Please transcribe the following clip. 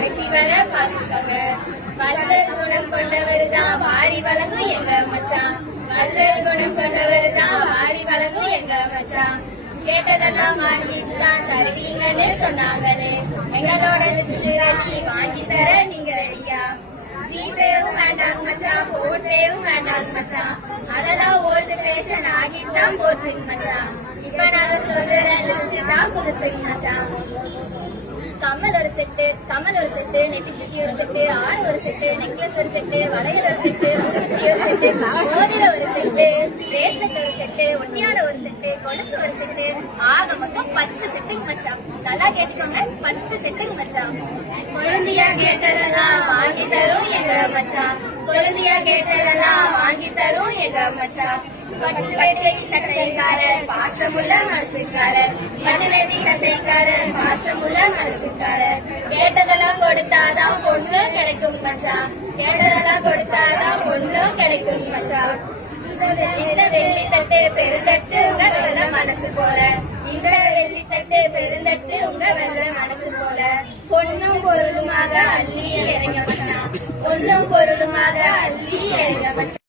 கடைசி வர பார்ப்பவர். வள்ளல் குணம் கொண்டவர் தான் வாரி வழங்கும் எங்க மச்சான். வள்ளல் குணம் கொண்டவர் தான் வாரி வழங்கும் எங்க மச்சான். கேட்டதெல்லாம் வாங்கிட்டுதான் தருவீங்கன்னு சொன்னாங்களே, எங்களோட லிஸ்ட் ரெடி, வாங்கி தர நீங்க ரெடியா? ஜிபேவும் வேண்டாம் மச்சான், போன்பேவும் வேண்டாம் மச்சான், அதெல்லாம் ஓல்டு ஃபேஷன் ஆகிட்டான் போச்சுங்க மச்சான். இப்ப நாங்க சொல்ற லிஸ்ட் தான் புதுசுங்க மச்சான். கம்மல் ஒரு செட்டு, நெத்தி சுட்டி ஒரு செட்டு, ஆறு ஒரு செட்டு, நெக்லஸ் ஒரு செட்டு, வளையல் ஒரு செட்டு, மூக்குத்தி ஒரு செட்டு, மோதிர ஒரு செட்டு, பிரேஸ்லெட் ஒரு செட்டு, ஒட்டியாட ஒரு செட்டு, கொலுசு ஒரு செட்டு, ஆக மொத்தம் 10 செட்டுங்க மச்சான். நல்லா கேட்டுக்கோங்க, 10 செட்டுங்க மச்சான். குழந்தையா கேட்டதெல்லாம் வாங்கி தரும் எங்க மச்சான். குழந்தையா கேட்டதெல்லாம் வாங்கி தரும் எங்க மச்சான். பட்டுவேட்டை சட்டைக்காரர், பாசமுள்ள மனசுக்காரர். பட்டுவேட்டை சட்டைக்காரர், பாசமுள்ள மனசுக்காரர். கேட்டதெல்லாம் கொடுத்தாதான் பொண்ணு கிடைக்கும் மச்சான். கேட்டதெல்லாம் கொடுத்தாதான் பொண்ணு கிடைக்கும் மச்சான். இந்த வெள்ளித்தட்டு பெருந்தட்டு உங்க வெள்ள மனசு போல. இந்த வெள்ளித்தட்டு பெருந்தட்டு உங்க வெள்ள மனசு போல. பொண்ணும் பொருளுமாக அள்ளி இறங்க மச்சான். பொண்ணும் பொருளுமாக அள்ளி இறங்க மச்சான்.